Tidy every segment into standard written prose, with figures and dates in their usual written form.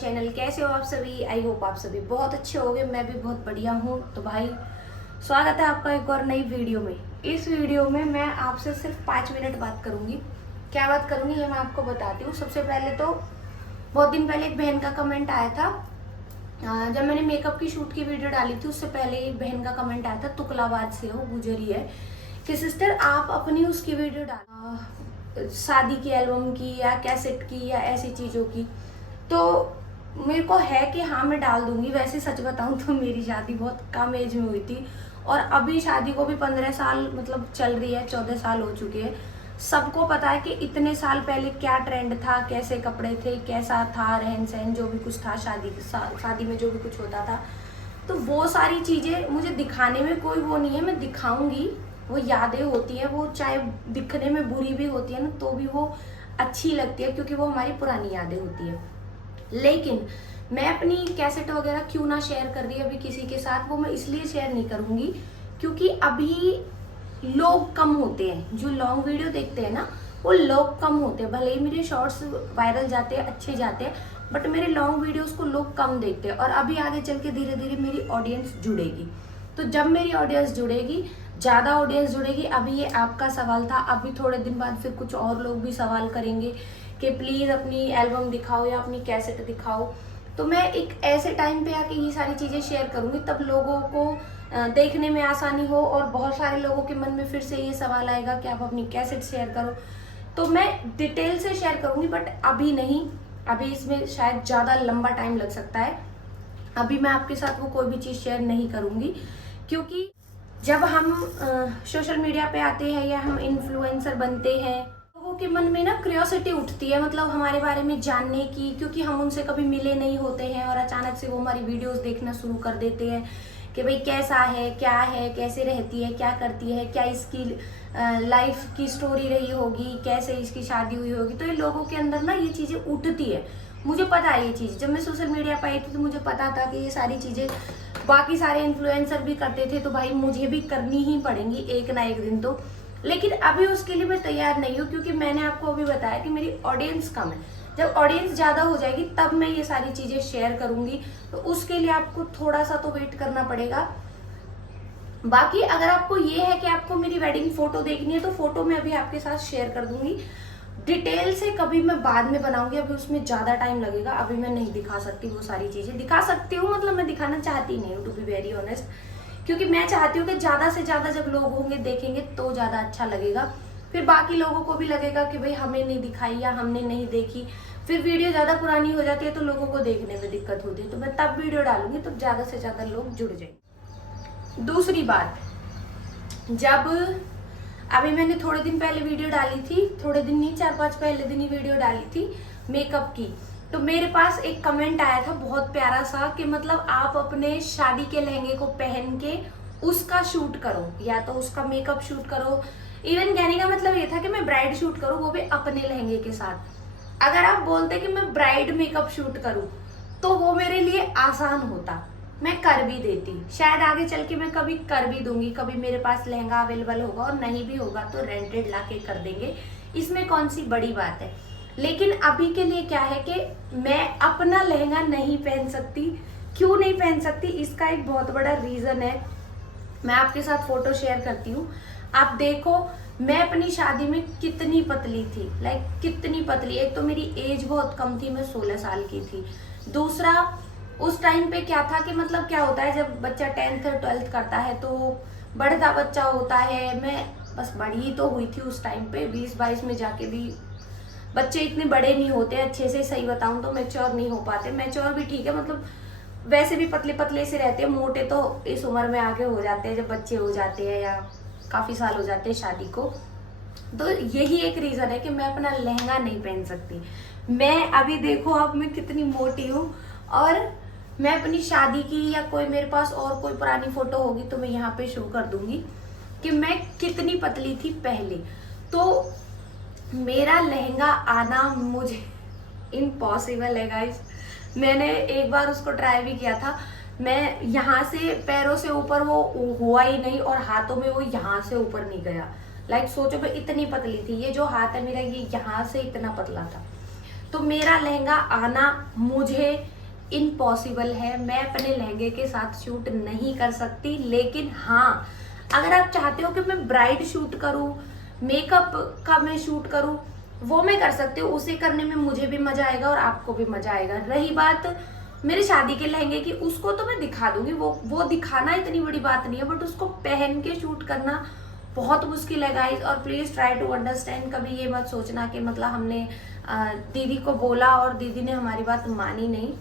Channel. कैसे हो आप सभी? आई होप आप सभी बहुत अच्छे होंगे। मैं भी बहुत बढ़िया हूँ। तो भाई स्वागत है आपका एक और नई वीडियो में। इस वीडियो में मैं आपसे सिर्फ 5 मिनट बात करूँगी। क्या बात करूँगी ये मैं आपको बताती हूँ। सबसे पहले तो बहुत दिन पहले एक बहन का कमेंट आया था। जब मैंने मेकअप की शूट की वीडियो डाली थी उससे पहले एक बहन का कमेंट आया था, तुकलाबाद से हो, गुजरी है, कि सिस्टर आप अपनी उसकी वीडियो डाल शादी की एल्बम की या कैसेट की या ऐसी चीज़ों की। तो मेरे को है कि हाँ मैं डाल दूंगी। वैसे सच बताऊं तो मेरी शादी बहुत कम एज में हुई थी और अभी शादी को भी 15 साल मतलब चल रही है, 14 साल हो चुके हैं। सबको पता है कि इतने साल पहले क्या ट्रेंड था, कैसे कपड़े थे, कैसा था रहन सहन, जो भी कुछ था शादी में जो भी कुछ होता था। तो वो सारी चीज़ें मुझे दिखाने में कोई वो नहीं है, मैं दिखाऊंगी। वो यादें होती हैं, वो चाहे दिखने में बुरी भी होती है ना तो भी वो अच्छी लगती है क्योंकि वो हमारी पुरानी यादें होती है। लेकिन मैं अपनी कैसेट वगैरह क्यों ना शेयर कर रही अभी किसी के साथ, वो मैं इसलिए शेयर नहीं करूँगी क्योंकि अभी लोग कम होते हैं। जो लॉन्ग वीडियो देखते हैं ना वो लोग कम होते हैं। भले ही मेरे शॉर्ट्स वायरल जाते हैं, अच्छे जाते हैं, बट मेरे लॉन्ग वीडियोस को लोग कम देखते हैं। और अभी आगे चल के धीरे धीरे मेरी ऑडियंस जुड़ेगी। तो जब मेरी ऑडियंस जुड़ेगी, ज़्यादा ऑडियंस जुड़ेगी, अभी ये आपका सवाल था, अभी थोड़े दिन बाद फिर कुछ और लोग भी सवाल करेंगे कि प्लीज़ अपनी एल्बम दिखाओ या अपनी कैसेट दिखाओ। तो मैं एक ऐसे टाइम पे आके ये सारी चीज़ें शेयर करूँगी तब लोगों को देखने में आसानी हो। और बहुत सारे लोगों के मन में फिर से ये सवाल आएगा कि आप अपनी कैसेट शेयर करो। तो मैं डिटेल से शेयर करूँगी बट अभी नहीं, अभी इसमें शायद ज़्यादा लंबा टाइम लग सकता है। अभी मैं आपके साथ वो कोई भी चीज़ शेयर नहीं करूँगी क्योंकि जब हम सोशल मीडिया पे आते हैं या हम इन्फ्लुएंसर बनते हैं, लोगों के मन में ना क्यूरियोसिटी उठती है, मतलब हमारे बारे में जानने की, क्योंकि हम उनसे कभी मिले नहीं होते हैं और अचानक से वो हमारी वीडियोस देखना शुरू कर देते हैं कि भाई कैसा है, क्या है, कैसे रहती है, क्या करती है, क्या इसकी लाइफ की स्टोरी रही होगी, कैसे इसकी शादी हुई होगी। तो ये लोगों के अंदर ना ये चीज़ें उठती है। मुझे पता है ये चीज़, जब मैं सोशल मीडिया पर आई थी तो मुझे पता था कि ये सारी चीज़ें बाकी सारे इन्फ्लुएंसर भी करते थे, तो भाई मुझे भी करनी ही पड़ेंगी एक ना एक दिन तो। लेकिन अभी उसके लिए मैं तैयार नहीं हूँ क्योंकि मैंने आपको अभी बताया कि मेरी ऑडियंस कम है। जब ऑडियंस ज़्यादा हो जाएगी तब मैं ये सारी चीज़ें शेयर करूँगी। तो उसके लिए आपको थोड़ा सा तो वेट करना पड़ेगा। बाकी अगर आपको ये है कि आपको मेरी वेडिंग फोटो देखनी है तो फोटो मैं अभी आपके साथ शेयर कर दूंगी। डिटेल से कभी मैं बाद में बनाऊंगी, अभी उसमें ज़्यादा टाइम लगेगा। अभी मैं नहीं दिखा सकती वो सारी चीज़ें। दिखा सकती हूँ मतलब मैं दिखाना चाहती नहीं हूँ, टू बी वेरी ऑनेस्ट, क्योंकि मैं चाहती हूँ कि ज़्यादा से ज़्यादा जब लोग होंगे देखेंगे तो ज़्यादा अच्छा लगेगा। फिर बाकी लोगों को भी लगेगा कि भाई हमें नहीं दिखाई या हमने नहीं देखी। फिर वीडियो ज़्यादा पुरानी हो जाती है तो लोगों को देखने में दिक्कत होती है। तो मैं तब वीडियो डालूंगी तब ज़्यादा से ज़्यादा लोग जुड़ जाएंगे। दूसरी बात, जब अभी मैंने थोड़े दिन पहले वीडियो डाली थी, थोड़े दिन नहीं 4-5 पहले दिन ही वीडियो डाली थी मेकअप की, तो मेरे पास एक कमेंट आया था बहुत प्यारा सा कि मतलब आप अपने शादी के लहंगे को पहन के उसका शूट करो या तो उसका मेकअप शूट करो। इवन कहने का मतलब ये था कि मैं ब्राइड शूट करूँ, वो भी अपने लहंगे के साथ। अगर आप बोलते कि मैं ब्राइड मेकअप शूट करूँ तो वो मेरे लिए आसान होता, मैं कर भी देती। शायद आगे चल के मैं कभी कर भी दूंगी, कभी मेरे पास लहंगा अवेलेबल होगा और नहीं भी होगा तो रेंटेड ला के कर देंगे, इसमें कौन सी बड़ी बात है। लेकिन अभी के लिए क्या है कि मैं अपना लहंगा नहीं पहन सकती। क्यों नहीं पहन सकती, इसका एक बहुत बड़ा रीज़न है। मैं आपके साथ फोटो शेयर करती हूँ, आप देखो मैं अपनी शादी में कितनी पतली थी, लाइक कितनी पतली। एक तो मेरी एज बहुत कम थी, मैं 16 साल की थी। दूसरा, उस टाइम पे क्या था कि मतलब क्या होता है जब बच्चा 10th और 12th करता है तो बढ़ता बच्चा होता है। मैं बस बड़ी तो हुई थी उस टाइम पे, 20-22 में जाके भी बच्चे इतने बड़े नहीं होते अच्छे से, सही बताऊं तो मैच्योर नहीं हो पाते। मैच्योर भी ठीक है, मतलब वैसे भी पतले पतले से रहते हैं, मोटे तो इस उम्र में आगे हो जाते हैं जब बच्चे हो जाते हैं या काफ़ी साल हो जाते हैं शादी को। तो यही एक रीज़न है कि मैं अपना लहंगा नहीं पहन सकती। मैं अभी देखो अब मैं कितनी मोटी हूँ, और मैं अपनी शादी की या कोई मेरे पास और कोई पुरानी फोटो होगी तो मैं यहाँ पे शो कर दूंगी कि मैं कितनी पतली थी पहले। तो मेरा लहंगा आना मुझे इम्पॉसिबल है गाइस। मैंने एक बार उसको ट्राई भी किया था, मैं यहाँ से पैरों से ऊपर वो हुआ ही नहीं और हाथों में वो यहाँ से ऊपर नहीं गया। लाइक सोचो मैं इतनी पतली थी, ये जो हाथ है मेरा ये यहाँ से इतना पतला था। तो मेरा लहंगा आना मुझे इम्पॉसिबल है। मैं अपने लहंगे के साथ शूट नहीं कर सकती, लेकिन हाँ अगर आप चाहते हो कि मैं ब्राइड शूट करूँ, मेकअप का मैं शूट करूँ, वो मैं कर सकती हूँ। उसे करने में मुझे भी मजा आएगा और आपको भी मजा आएगा। रही बात मेरे शादी के लहंगे की, उसको तो मैं दिखा दूंगी, वो दिखाना इतनी बड़ी बात नहीं है, बट उसको पहन के शूट करना बहुत मुश्किल है गाइस। और प्लीज ट्राई टू अंडरस्टैंड, कभी ये मत सोचना कि मतलब हमने दीदी को बोला और दीदी ने हमारी बात मानी नहीं।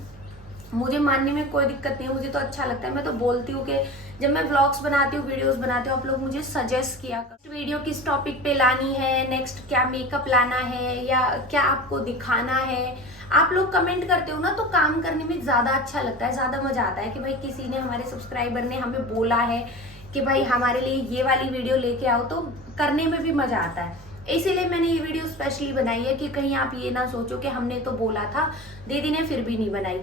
मुझे मानने में कोई दिक्कत नहीं है, मुझे तो अच्छा लगता है। मैं तो बोलती हूँ कि जब मैं व्लॉग्स बनाती हूँ, वीडियोस बनाती हूँ, आप लोग मुझे सजेस्ट किया कर वीडियो किस टॉपिक पे लानी है, नेक्स्ट क्या मेकअप लाना है या क्या आपको दिखाना है। आप लोग कमेंट करते हो ना, तो काम करने में ज़्यादा अच्छा लगता है, ज़्यादा मजा आता है कि भाई किसी ने, हमारे सब्सक्राइबर ने हमें बोला है कि भाई हमारे लिए ये वाली वीडियो लेके आओ, तो करने में भी मजा आता है। इसीलिए मैंने ये वीडियो स्पेशली बनाई है कि कहीं आप ये ना सोचो कि हमने तो बोला था, दीदी ने फिर भी नहीं बनाई।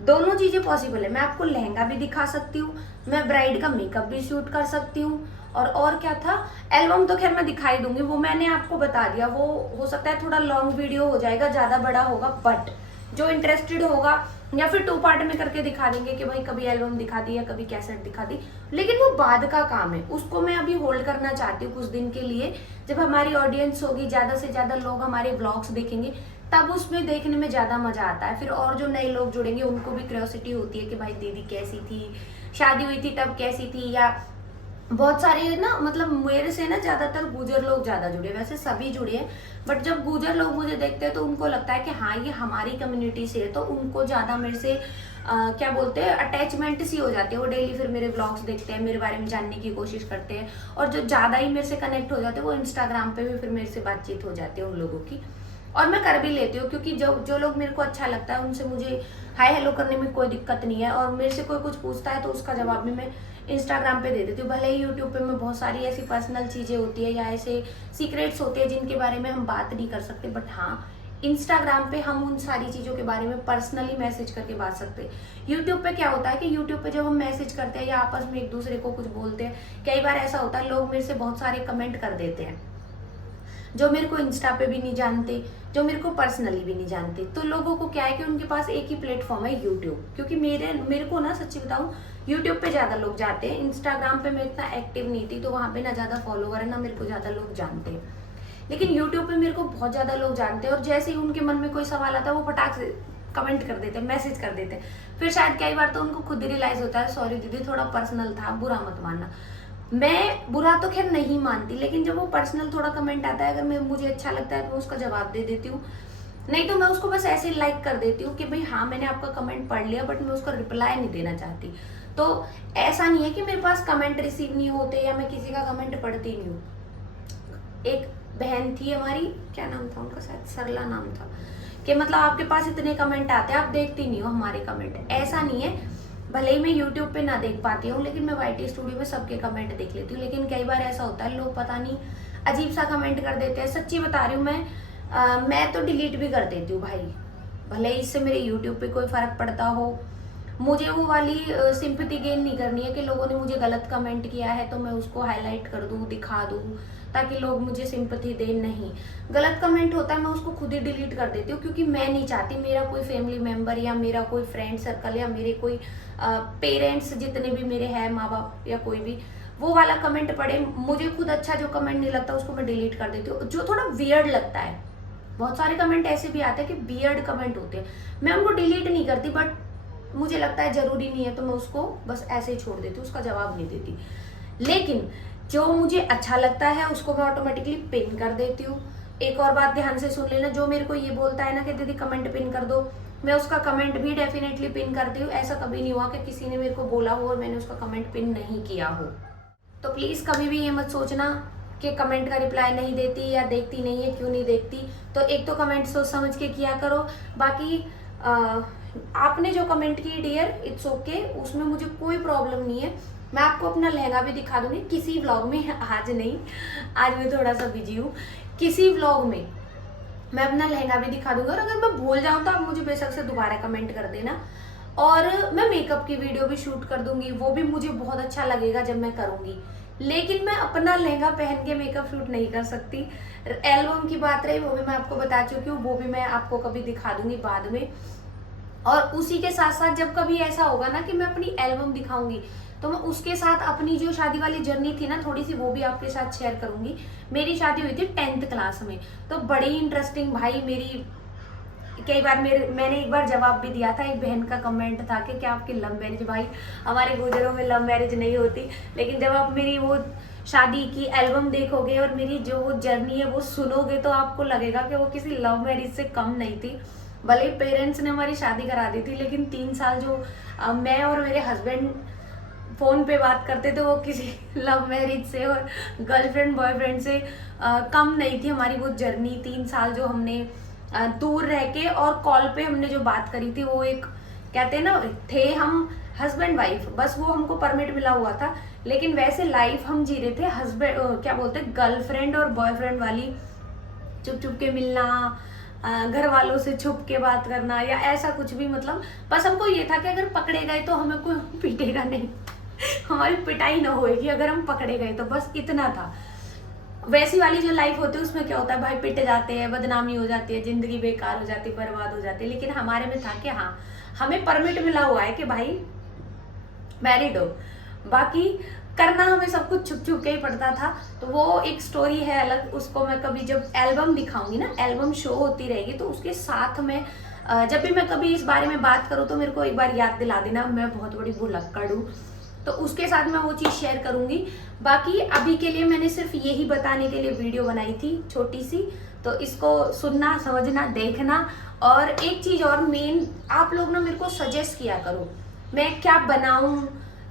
दोनों चीजें पॉसिबल है। मैं आपको लहंगा भी दिखा सकती हूँ, मैं ब्राइड का मेकअप भी शूट कर सकती हूँ, और क्या था, एल्बम तो खैर मैं दिखाई दूंगी, वो मैंने आपको बता दिया। वो हो सकता है थोड़ा लॉन्ग वीडियो हो जाएगा, ज्यादा बड़ा होगा, बट जो इंटरेस्टेड होगा या फिर 2 पार्ट में करके दिखा देंगे कि भाई कभी एल्बम दिखा दी या कभी कैसेट दिखा दी। लेकिन वो बाद का काम है, उसको मैं अभी होल्ड करना चाहती हूँ कुछ दिन के लिए। जब हमारी ऑडियंस होगी, ज्यादा से ज्यादा लोग हमारे ब्लॉग्स देखेंगे, तब उसमें देखने में ज्यादा मजा आता है। फिर और जो नए लोग जुड़ेंगे उनको भी क्यूरियोसिटी होती है कि भाई दीदी कैसी थी, शादी हुई थी तब कैसी थी। या बहुत सारे ना, मतलब मेरे से ना ज्यादातर गुजर लोग ज्यादा जुड़े, वैसे सभी जुड़े हैं, बट जब गुजर लोग मुझे देखते हैं तो उनको लगता है कि हाँ ये हमारी कम्युनिटी से है, तो उनको ज्यादा मेरे से क्या बोलते हैं, अटैचमेंट सी हो जाती है। वो डेली फिर मेरे ब्लॉग्स देखते हैं, मेरे बारे में जानने की कोशिश करते हैं, और जो ज्यादा ही मेरे से कनेक्ट हो जाते हैं वो इंस्टाग्राम पे भी फिर मेरे से बातचीत हो जाती है उन लोगों की। और मैं कर भी लेती हूँ, क्योंकि जो लोग मेरे को अच्छा लगता है उनसे मुझे हाय हेलो करने में कोई दिक्कत नहीं है। और मेरे से कोई कुछ पूछता है तो उसका जवाब भी मैं इंस्टाग्राम पे दे देती हूँ। भले ही यूट्यूब पे मैं बहुत सारी ऐसी पर्सनल चीजें होती है या ऐसे सीक्रेट्स होते हैं जिनके बारे में हम बात नहीं कर सकते, बट हाँ इंस्टाग्राम पे हम उन सारी चीजों के बारे में पर्सनली मैसेज करके बात सकते हैं। यूट्यूब पे क्या होता है कि यूट्यूब पे जब हम मैसेज करते हैं या आपस में एक दूसरे को कुछ बोलते हैं, कई बार ऐसा होता है लोग मेरे से बहुत सारे कमेंट कर देते हैं जो मेरे को इंस्टा पे भी नहीं जानते, जो मेरे को पर्सनली भी नहीं जानते। तो लोगों को क्या है कि उनके पास एक ही प्लेटफॉर्म है यूट्यूब, क्योंकि मेरे को ना सच्ची बताऊं, यूट्यूब पे ज्यादा लोग जाते हैं। इंस्टाग्राम पे मैं इतना एक्टिव नहीं थी, तो वहां पे ना ज्यादा फॉलोवर है, ना मेरे को ज्यादा लोग जानते हैं। लेकिन यूट्यूब पे मेरे को बहुत ज्यादा लोग जानते हैं, और जैसे ही उनके मन में कोई सवाल आता है वो फटाक से कमेंट कर देते हैं, मैसेज कर देते हैं। फिर शायद कई बार तो उनको खुद ही रियलाइज होता है, सॉरी दीदी थोड़ा पर्सनल था, बुरा मत मानना। मैं बुरा तो खैर नहीं मानती, लेकिन जब वो पर्सनल थोड़ा कमेंट आता है, अगर मुझे अच्छा लगता है तो मैं उसका जवाब दे देती हूँ, नहीं तो मैं उसको बस ऐसे लाइक कर देती हूँ कि भाई हाँ मैंने आपका कमेंट पढ़ लिया, बट मैं उसका रिप्लाई नहीं देना चाहती। तो ऐसा नहीं है कि मेरे पास कमेंट रिसीव नहीं होते या मैं किसी का कमेंट पढ़ती नहीं हूँ। एक बहन थी हमारी, क्या नाम था उनका, शायद सरला नाम था, कि मतलब आपके पास इतने कमेंट आते हैं, आप देखती नहीं हो हमारे कमेंट। ऐसा नहीं है, भले ही मैं यूट्यूब पे ना देख पाती हूँ, लेकिन मैं YT स्टूडियो में सबके कमेंट देख लेती हूँ। लेकिन कई बार ऐसा होता है लोग पता नहीं अजीब सा कमेंट कर देते हैं। सच्ची बता रही हूँ मैं तो डिलीट भी कर देती हूँ भाई, भले ही इससे मेरे यूट्यूब पे कोई फर्क पड़ता हो। मुझे वो वाली सिंपैथी गेन नहीं करनी है कि लोगों ने मुझे गलत कमेंट किया है तो मैं उसको हाईलाइट कर दूँ, दिखा दूँ ताकि लोग मुझे सिंपैथी दें। नहीं, गलत कमेंट होता है मैं उसको खुद ही डिलीट कर देती हूँ, क्योंकि मैं नहीं चाहती मेरा कोई फैमिली मेम्बर या मेरा कोई फ्रेंड सर्कल या मेरे कोई पेरेंट्स जितने भी मेरे हैं, माँ बाप या कोई भी, वो वाला कमेंट पढ़े। मुझे खुद अच्छा जो कमेंट नहीं लगता उसको मैं डिलीट कर देती हूँ। जो थोड़ा वियर्ड लगता है, बहुत सारे कमेंट ऐसे भी आते हैं कि वियर्ड कमेंट होते हैं, मैं उनको डिलीट नहीं करती, बट मुझे लगता है जरूरी नहीं है तो मैं उसको बस ऐसे ही छोड़ देती हूँ, उसका जवाब नहीं देती। लेकिन जो मुझे अच्छा लगता है उसको मैं ऑटोमेटिकली पिन कर देती हूँ। एक और बात ध्यान से सुन लेना, जो मेरे को ये बोलता है ना कि दीदी कमेंट पिन कर दो, मैं उसका कमेंट भी डेफिनेटली पिन करती हूँ। ऐसा कभी नहीं हुआ कि किसी ने मेरे को बोला हो और मैंने उसका कमेंट पिन नहीं किया हो। तो प्लीज कभी भी ये मत सोचना कि कमेंट का रिप्लाई नहीं देती या देखती नहीं है, क्यों नहीं देखती। तो एक तो कमेंट सोच समझ के किया करो। बाकी आपने जो कमेंट की डियर, इट्स ओके, उसमें मुझे कोई प्रॉब्लम नहीं है। मैं आपको अपना लहंगा भी दिखा दूंगी किसी व्लॉग में, आज नहीं, आज मैं थोड़ा सा बिजी हूँ। किसी व्लॉग में मैं अपना लहंगा भी दिखा दूंगी, और अगर मैं भूल जाऊँ तो आप मुझे बेशक से दोबारा कमेंट कर देना। और मैं मेकअप की वीडियो भी शूट कर दूंगी, वो भी मुझे बहुत अच्छा लगेगा जब मैं करूंगी, लेकिन मैं अपना लहंगा पहन के मेकअप शूट नहीं कर सकती। एल्बम की बात रही, वो भी मैं आपको बता चुकी हूँ, वो भी मैं आपको कभी दिखा दूंगी बाद में। और उसी के साथ साथ जब कभी ऐसा होगा ना कि मैं अपनी एल्बम दिखाऊंगी, तो मैं उसके साथ अपनी जो शादी वाली जर्नी थी ना थोड़ी सी, वो भी आपके साथ शेयर करूंगी। मेरी शादी हुई थी 10th क्लास में, तो बड़ी इंटरेस्टिंग भाई मेरी। कई बार मैंने एक बार जवाब भी दिया था, एक बहन का कमेंट था कि क्या आपकी लव मैरिज, भाई हमारे गुजरों में लव मैरिज नहीं होती। लेकिन जब आप मेरी वो शादी की एल्बम देखोगे और मेरी जो वो जर्नी है वो सुनोगे, तो आपको लगेगा कि वो किसी लव मैरिज से कम नहीं थी। भले पेरेंट्स ने हमारी शादी करा दी थी, लेकिन 3 साल जो मैं और मेरे हस्बैंड फोन पे बात करते थे, वो किसी लव मैरिज से और गर्लफ्रेंड बॉयफ्रेंड से कम नहीं थी। हमारी वो जर्नी 3 साल जो हमने दूर रह के और कॉल पे हमने जो बात करी थी, वो एक कहते हैं ना, थे हम हस्बैंड वाइफ, बस वो हमको परमिट मिला हुआ था, लेकिन वैसे लाइफ हम जी रहे थे हस्बैंड क्या बोलते हैं, गर्लफ्रेंड और बॉयफ्रेंड वाली। चुप चुप के मिलना, घर वालों से छुप के बात करना, या ऐसा कुछ भी, मतलब बस हमको ये था कि अगर पकड़े गए तो हमें कोई पीटेगा नहीं, हमारी पिटाई ना होएगी अगर हम पकड़े गए तो, बस इतना था। वैसी वाली जो लाइफ होती है उसमें क्या होता है भाई, पिट जाते हैं, बदनामी हो जाती है, जिंदगी बेकार हो जाती है, बर्बाद हो जाती है। लेकिन हमारे में था कि हाँ, हमें परमिट मिला हुआ है कि भाई मैरिड हो, बाकी करना हमें सब कुछ छुप छुप के ही पड़ता था। तो वो एक स्टोरी है अलग, उसको मैं कभी जब एल्बम दिखाऊंगी ना, एल्बम शो होती रहेगी, तो उसके साथ में जब भी मैं कभी इस बारे में बात करूँ तो मेरे को एक बार याद दिला देना, मैं बहुत बड़ी भुलक्कड़ हूँ, तो उसके साथ मैं वो चीज़ शेयर करूंगी। बाकी अभी के लिए मैंने सिर्फ यही बताने के लिए वीडियो बनाई थी छोटी सी, तो इसको सुनना, समझना, देखना। और एक चीज़ और मेन, आप लोग ना मेरे को सजेस्ट किया करो मैं क्या बनाऊं,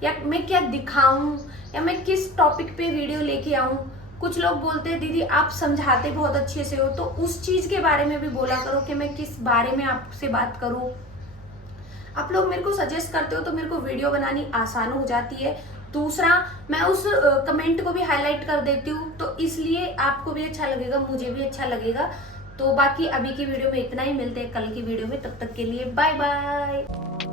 या मैं क्या दिखाऊं, या मैं किस टॉपिक पे वीडियो लेके आऊं। कुछ लोग बोलते हैं दीदी आप समझाते बहुत अच्छे से हो, तो उस चीज़ के बारे में भी बोला करो कि मैं किस बारे में आपसे बात करूं। आप लोग मेरे को सजेस्ट करते हो तो मेरे को वीडियो बनानी आसान हो जाती है। दूसरा, मैं उस कमेंट को भी हाईलाइट कर देती हूँ, तो इसलिए आपको भी अच्छा लगेगा, मुझे भी अच्छा लगेगा। तो बाकी अभी की वीडियो में इतना ही, मिलते हैं कल की वीडियो में, तब तक के लिए बाय बाय।